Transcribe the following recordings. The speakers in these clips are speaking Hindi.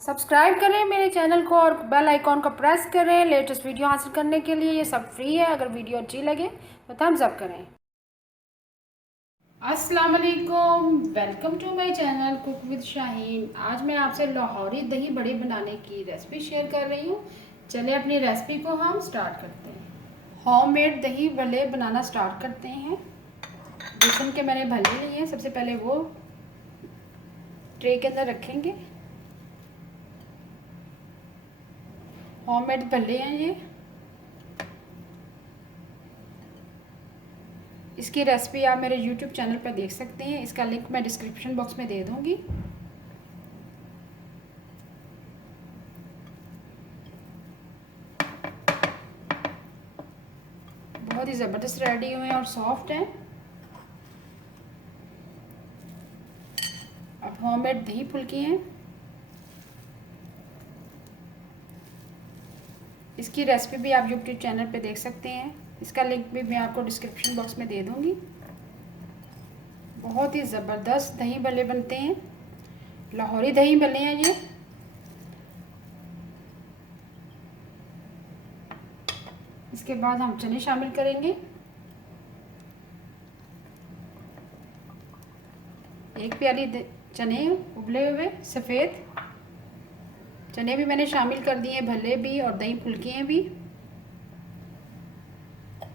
सब्सक्राइब करें मेरे चैनल को और बेल आइकॉन को प्रेस करें लेटेस्ट वीडियो हासिल करने के लिए। ये सब फ्री है। अगर वीडियो अच्छी लगे तो थम्स अप करें। अस्सलाम वालेकुम, welcome to my channel cook with Shaheen. आज मैं आपसे लाहौरी दही बड़े बनाने की रेसिपी शेयर कर रही हूँ। चलिए अपनी रेसिपी को हम स्टार्ट करते हैं। होममेड दही बड़े बनाना स्टार्ट करते हैं। बेसन के मैंने भले लिए हैं। सबसे पहले वो ट्रे के अंदर रखेंगे। होममेड भले हैं ये। इसकी रेसिपी आप मेरे YouTube चैनल पर देख सकते हैं। इसका लिंक मैं डिस्क्रिप्शन बॉक्स में दे दूंगी। बहुत ही ज़बरदस्त रेडी हुए हैं और सॉफ्ट हैं। अब होममेड दही फुल्की हैं। इसकी रेसिपी भी आप YouTube चैनल पे देख सकते हैं। इसका लिंक भी मैं आपको डिस्क्रिप्शन बॉक्स में दे दूंगी। बहुत ही ज़बरदस्त दही भल्ले बनते हैं। लाहौरी दही भल्ले हैं ये। इसके बाद हम चने शामिल करेंगे। एक प्याली चने उबले हुए सफ़ेद चने भी मैंने शामिल कर दिए, भल्ले भी और दही फुल्कियाँ भी।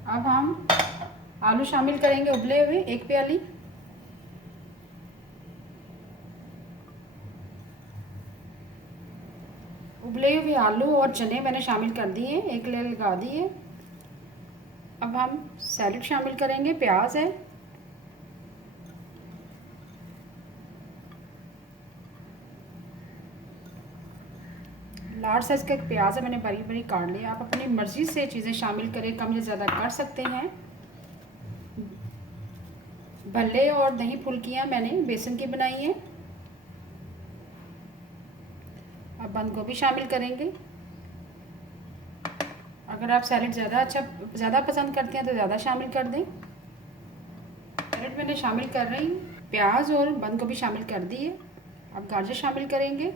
अब हम आलू शामिल करेंगे उबले हुए, एक प्याली। उबले हुए आलू और चने मैंने शामिल कर दिए, एक लेयर लगा दिए। अब हम सैलेड शामिल करेंगे। प्याज है, लार्ज साइज का एक प्याज है, मैंने बारीक बारीक काट लिया। आप अपनी मर्ज़ी से चीज़ें शामिल करें, कम या ज़्यादा कर सकते हैं। भल्ले और दही फुल्कियाँ मैंने बेसन की बनाई हैं। अब बंद गोभी शामिल करेंगे। अगर आप सैलेड ज़्यादा पसंद करते हैं तो ज़्यादा शामिल कर दें। सैलेड मैंने शामिल कर रही हूँ। प्याज और बंद गोभी शामिल कर दी है। अब गाजर शामिल करेंगे।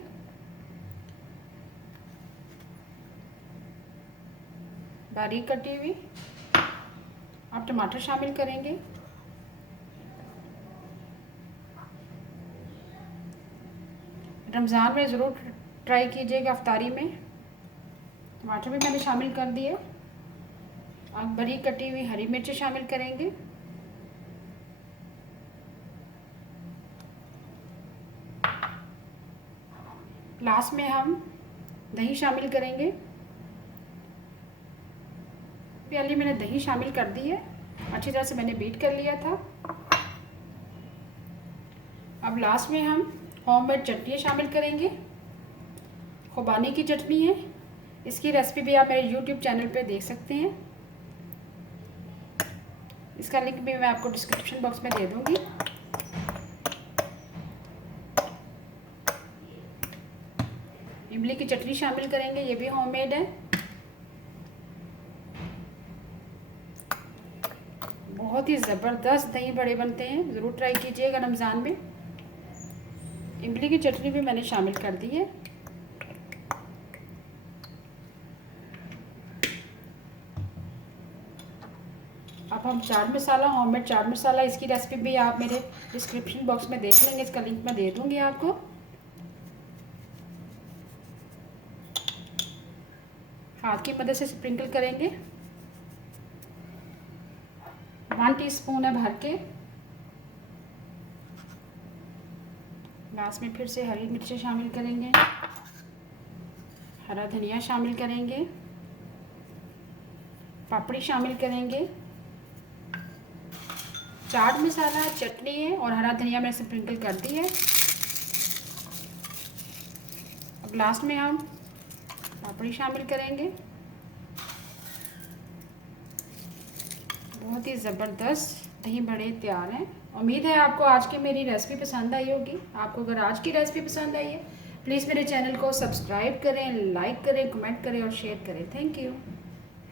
बारीक कटी हुई। आप टमाटर शामिल करेंगे। रमज़ान में ज़रूर ट्राई कीजिएगा अफ्तारी में। टमाटर भी मैंने शामिल कर दिए। अब बारीक कटी हुई हरी मिर्च शामिल करेंगे। लास्ट में हम दही शामिल करेंगे। प्याली मैंने दही शामिल कर दी है, अच्छी तरह से मैंने बीट कर लिया था। अब लास्ट में हम होममेड चटनी शामिल करेंगे। खुबानी की चटनी है। इसकी रेसिपी भी आप मेरे YouTube चैनल पे देख सकते हैं। इसका लिंक भी मैं आपको डिस्क्रिप्शन बॉक्स में दे दूंगी। इमली की चटनी शामिल करेंगे, ये भी होममेड है। बहुत ही ज़बरदस्त दही बड़े बनते हैं, ज़रूर ट्राई कीजिएगा रमज़ान में। इमली की चटनी भी मैंने शामिल कर दी है। अब हम चाट मसाला, होममेड चाट मसाला, इसकी रेसिपी भी आप मेरे डिस्क्रिप्शन बॉक्स में देख लेंगे। इसका लिंक मैं दे दूंगी आपको। हाथ की मदद से स्प्रिंकल करेंगे। 1 टीस्पून है भर के। लास्ट में फिर से हरी मिर्चें शामिल करेंगे। हरा धनिया शामिल करेंगे। पापड़ी शामिल करेंगे। चाट मसाला, चटनी है और हरा धनिया मैंने स्प्रिंकल कर दी है। अब लास्ट में हम पापड़ी शामिल करेंगे। बहुत ही ज़बरदस्त दही बड़े तैयार हैं। उम्मीद है आपको आज की मेरी रेसिपी पसंद आई होगी। आपको अगर आज की रेसिपी पसंद आई है प्लीज़ मेरे चैनल को सब्सक्राइब करें, लाइक करें, कमेंट करें और शेयर करें। Thank you.